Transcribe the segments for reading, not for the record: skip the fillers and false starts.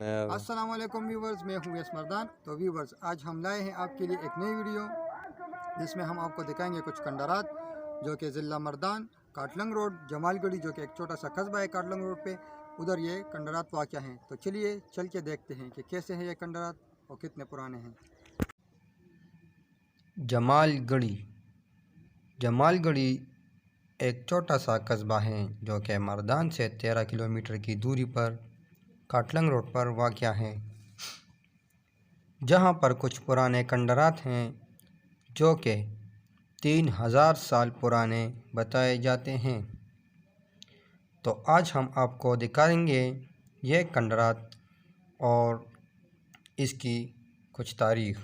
अस्सलाम वालेकुम व्यूवर्स, मैं हूँ यस मर्दान। तो व्यूवर्स, आज हम लाए हैं आपके लिए एक नई वीडियो जिसमें हम आपको दिखाएंगे कुछ खंडरात जो कि ज़िला मर्दान, काटलंग रोड, जमालगढ़ी, जो कि एक छोटा सा कस्बा है काटलंग रोड पे, उधर ये खंडरात वाक़या हैं। तो चलिए चल के देखते हैं कि कैसे हैं ये खंडरात और कितने पुराने हैं। जमालगढ़ी जमालगढ़ी एक छोटा सा कस्बा है जो कि मर्दान से 13 किलोमीटर की दूरी पर काटलंग रोड पर वाक़या है, जहां पर कुछ पुराने खंडरात हैं जो कि 3000 साल पुराने बताए जाते हैं। तो आज हम आपको दिखाएंगे ये खंडरात और इसकी कुछ तारीख़।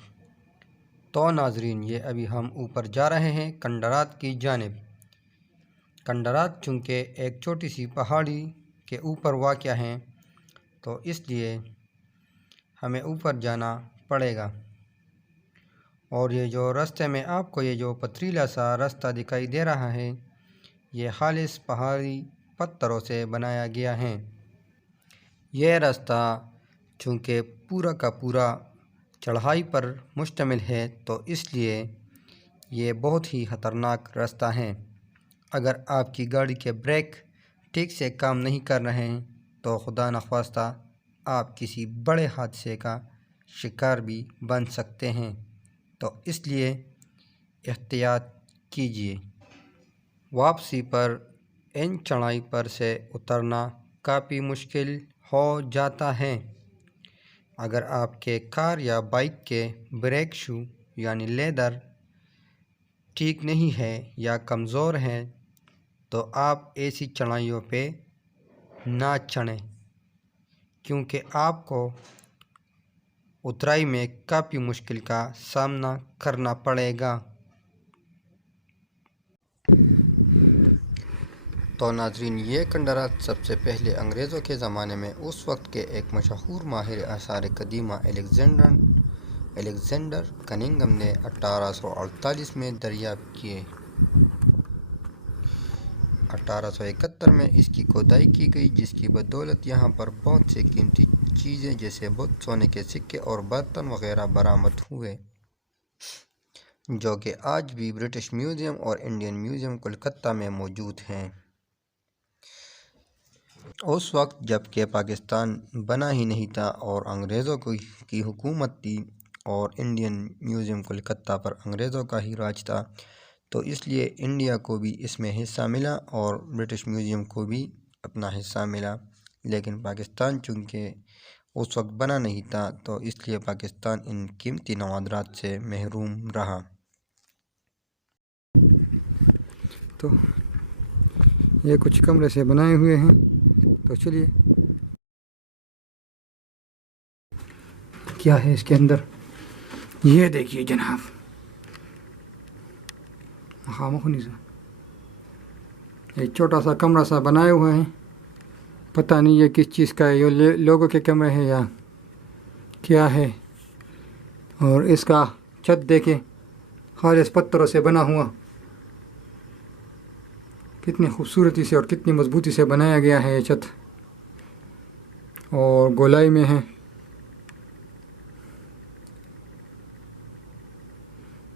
तो नाजरीन, ये अभी हम ऊपर जा रहे हैं खंडरात की जानिब। खंडरात चूँकि एक छोटी सी पहाड़ी के ऊपर वाक़या हैं, तो इसलिए हमें ऊपर जाना पड़ेगा। और ये जो रास्ते में आपको ये जो पथरीला सा रास्ता दिखाई दे रहा है, ये खालिस पहाड़ी पत्थरों से बनाया गया है। यह रास्ता चूँकि पूरा का पूरा चढ़ाई पर मुश्तमिल है, तो इसलिए ये बहुत ही ख़तरनाक रास्ता है। अगर आपकी गाड़ी के ब्रेक ठीक से काम नहीं कर रहे हैं तो खुदा न ख्वास्ता आप किसी बड़े हादसे का शिकार भी बन सकते हैं। तो इसलिए एहतियात कीजिए। वापसी पर इन चढ़ाई पर से उतरना काफ़ी मुश्किल हो जाता है। अगर आपके कार या बाइक के ब्रेक शू यानी लेदर ठीक नहीं है या कमज़ोर हैं, तो आप ऐसी चढ़ाइयों पे ना चढ़ें, क्योंकि आपको उतराई में काफ़ी मुश्किल का सामना करना पड़ेगा। तो नाजरीन, ये खंडरात सबसे पहले अंग्रेज़ों के ज़माने में उस वक्त के एक मशहूर माहिर आसार कदीमा एलेक्जेंडर कनिंघम ने 1848 में दरियाफ्त किए। 1871 में इसकी खोदाई की गई, जिसकी बदौलत यहाँ पर बहुत से कीमती चीज़ें जैसे बुत, सोने के सिक्के और बर्तन वगैरह बरामद हुए, जो कि आज भी ब्रिटिश म्यूज़ियम और इंडियन म्यूज़ियम कोलकाता में मौजूद हैं। उस वक्त जबकि पाकिस्तान बना ही नहीं था और अंग्रेज़ों की हुकूमत थी और इंडियन म्यूज़ियम कोलकाता पर अंग्रेज़ों का ही राज था, तो इसलिए इंडिया को भी इसमें हिस्सा मिला और ब्रिटिश म्यूज़ियम को भी अपना हिस्सा मिला। लेकिन पाकिस्तान चूँकि उस वक्त बना नहीं था, तो इसलिए पाकिस्तान इन कीमती नवादरात से महरूम रहा। तो ये कुछ कमरे से बनाए हुए हैं। तो चलिए, क्या है इसके अंदर ये देखिए जनाब। एक छोटा सा कमरा सा बनाया हुआ है, पता नहीं ये किस चीज़ का है, ये लोगों के कमरे हैं या क्या है। और इसका छत देखें, खालिस पत्थरों से बना हुआ, कितनी खूबसूरती से और कितनी मजबूती से बनाया गया है ये छत, और गोलाई में है।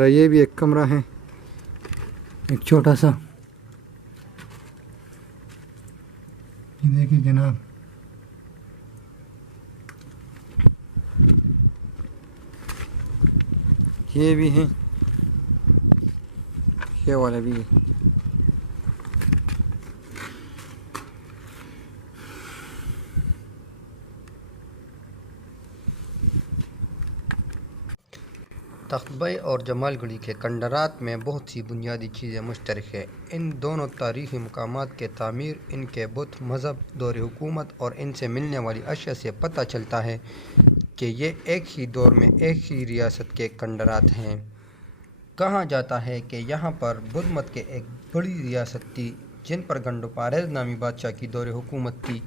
ये भी एक कमरा है, एक छोटा सा। ये देखिए जनाब, ये भी है, ये वाला भी है। तख्तबई और जमालगढ़ी के खंडरात में बहुत सी बुनियादी चीज़ें मुश्तरक है। इन दोनों तारीख़ी मकामात के तामीर, इनके बुत, मज़हब, दौर हुकूमत और इनसे मिलने वाली अशिया से पता चलता है कि ये एक ही दौर में एक ही रियासत के खंडरात हैं। कहा जाता है कि यहाँ पर बुद्ध मत के एक बड़ी रियासत थी, जिन पर गंडोपारेज़ नामी बादशाह की दौर हुकूमत थी,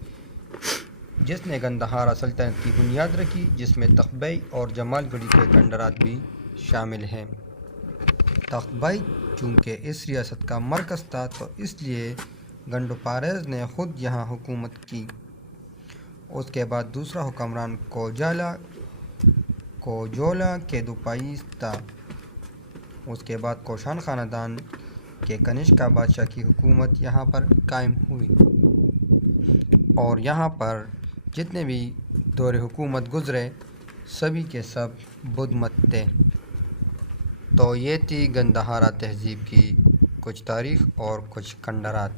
जिसने गंदहारा सल्तनत की बुनियाद रखी, जिसमें तख्तबई और जमालगढ़ी के खंडरात भी शामिल हैं। तख्तबाई चूँकि इस रियासत का मरकज़ था तो इसलिए गंडोपारेज़ ने ख़ुद यहाँ हुकूमत की। उसके बाद दूसरा हुक्मरान कोजोला केदुपाई था। उसके बाद कोशान ख़ानदान के कनिष्का बादशाह की हुकूमत यहाँ पर कायम हुई और यहाँ पर जितने भी दौरे हुकूमत गुज़रे सभी के सब बुद्ध मत थे। तो ये थी गंदहारा तहज़ीब की कुछ तारीख़ और कुछ खंडरात।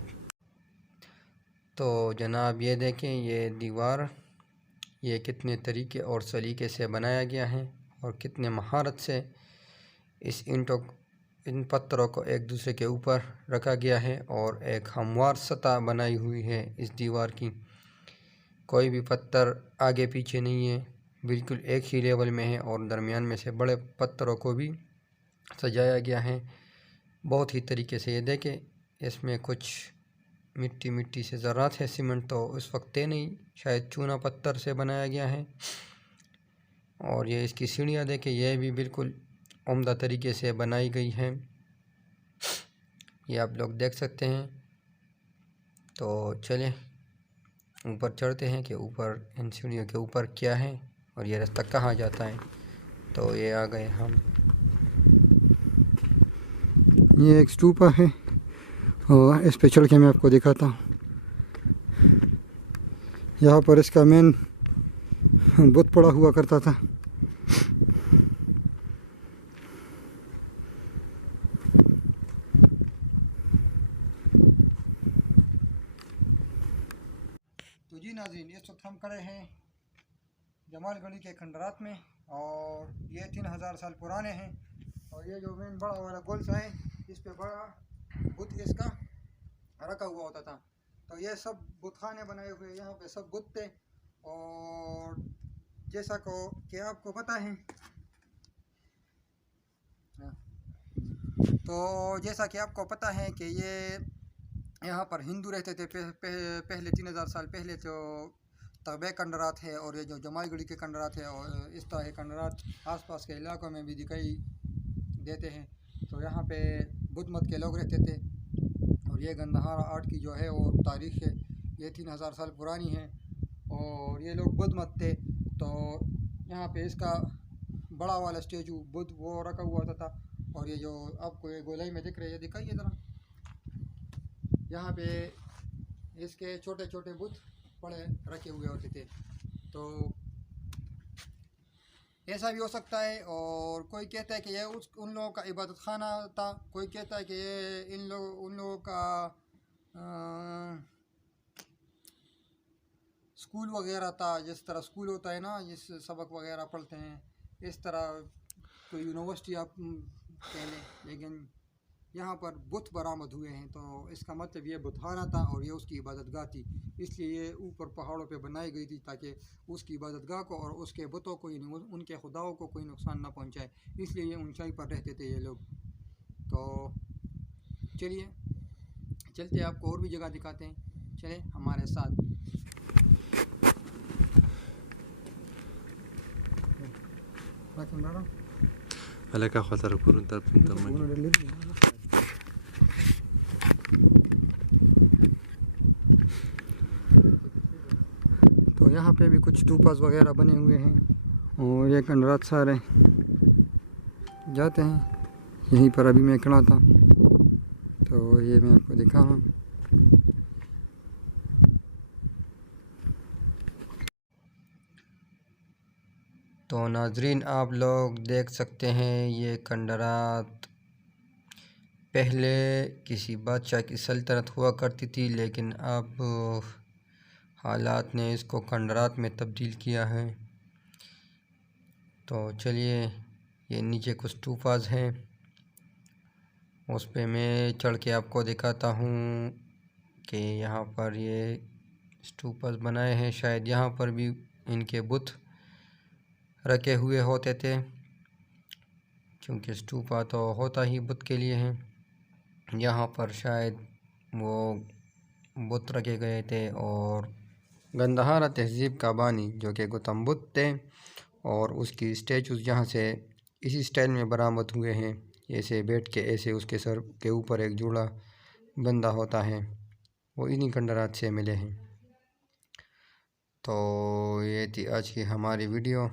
तो जनाब ये देखें, ये दीवार ये कितने तरीके और सलीके से बनाया गया है और कितने महारत से इन पत्थरों को एक दूसरे के ऊपर रखा गया है और एक हमवार सतह बनाई हुई है इस दीवार की। कोई भी पत्थर आगे पीछे नहीं है, बिल्कुल एक ही लेवल में है और दरमियान में से बड़े पत्थरों को भी सजाया गया है बहुत ही तरीके से। ये देखें, इसमें कुछ मिट्टी से ज़रात है, सीमेंट तो उस वक्त नहीं, शायद चूना पत्थर से बनाया गया है। और ये इसकी सीढ़ियाँ देखें, यह भी बिल्कुल उम्दा तरीके से बनाई गई हैं, ये आप लोग देख सकते हैं। तो चलें ऊपर चढ़ते हैं कि ऊपर इन सीढ़ियों के ऊपर क्या है और ये रास्ता कहाँ जाता है। तो ये आ गए हम। ये एक स्तूपा है और इस पे चढ़ के मैं आपको दिखाता हूँ। यहाँ पर इसका मेन बुत पड़ा हुआ करता था। तो जी नाज़रीन, इस वक्त हम खड़े हैं जमालगढ़ी के खंडरात में और ये 3000 साल पुराने हैं। और ये जो मेन बड़ा वाला गोलसा है इस पे बड़ा बुत इसका रखा हुआ होता था। तो ये सब बुतखाने बनाए हुए यहाँ पे सब बुत थे। और जैसा को कि आपको पता है, तो जैसा कि आपको पता है कि ये यहाँ पर हिंदू रहते थे पहले 3000 साल पहले। तो तबे खंडरात है और ये जो जमालगढ़ी के खंडरात है और इस तरह के खंडरात आसपास के इलाकों में भी दिखाई देते हैं। तो यहाँ पे बुद्ध मत के लोग रहते थे और ये गंदहारा आर्ट की जो है वो तारीख़ है, ये 3000 साल पुरानी है और ये लोग बुद्ध मत थे। तो यहाँ पे इसका बड़ा वाला स्टेचू बुद्ध वो रखा हुआ होता था। और ये जो आपको ये गोलाई में दिख रही है, दिखाइए ज़रा, यहाँ पे इसके छोटे छोटे बुद्ध पड़े रखे हुए होते थे। तो ऐसा भी हो सकता है। और कोई कहता है कि ये उन लोगों का इबादत खाना था, कोई कहता है कि ये उन लोगों का स्कूल वगैरह था, जिस तरह स्कूल होता है ना, जिस सबक वगैरह पढ़ते हैं, इस तरह कोई यूनिवर्सिटी आप कह लें। लेकिन यहाँ पर बुत बरामद हुए हैं तो इसका मतलब ये बुतखाना था और ये उसकी इबादतगाह थी। इसलिए ये ऊपर पहाड़ों पे बनाई गई थी ताकि उसकी इबादतगाह को और उसके बुतों को, उनके खुदाओं को कोई नुकसान ना पहुँचाए। इसलिए ये ऊंचाई पर रहते थे ये लोग। तो चलिए चलते आपको और भी जगह दिखाते हैं, चले हमारे साथ। Alaka khatar purun tar pintar magi. तो यहाँ पे भी कुछ टूपास वगैरह बने हुए हैं और ये खंडरात सारे जाते हैं। यहीं पर अभी मैं खड़ा था तो ये मैं आपको दिखा रहा हूँ। तो नाजरीन, आप लोग देख सकते हैं ये खंडरात पहले किसी बादशाह की सल्तनत हुआ करती थी, लेकिन अब हालात ने इसको खंडरात में तब्दील किया है। तो चलिए, ये नीचे कुछ टूफाज हैं, उस पे मैं चढ़ के आपको दिखाता हूँ कि यहाँ पर ये स्टूपास बनाए हैं। शायद यहाँ पर भी इनके बुत रखे हुए होते थे, क्योंकि स्टूपा तो होता ही बुत के लिए है। यहाँ पर शायद वो बुत रखे गए थे। और गंदहारा तहज़ीब का बानी जो कि गौतम बुद्ध थे और उसकी स्टैचूज़ यहाँ से इसी स्टाइल में बरामद हुए हैं। ऐसे बैठ के ऐसे उसके सर के ऊपर एक जूड़ा बंधा होता है, वो इन्हीं खंडरात से मिले हैं। तो ये थी आज की हमारी वीडियो,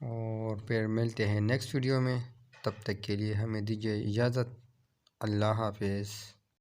और फिर मिलते हैं नेक्स्ट वीडियो में। तब तक के लिए हमें दीजिए इजाज़त। अल्लाह हाफिज़।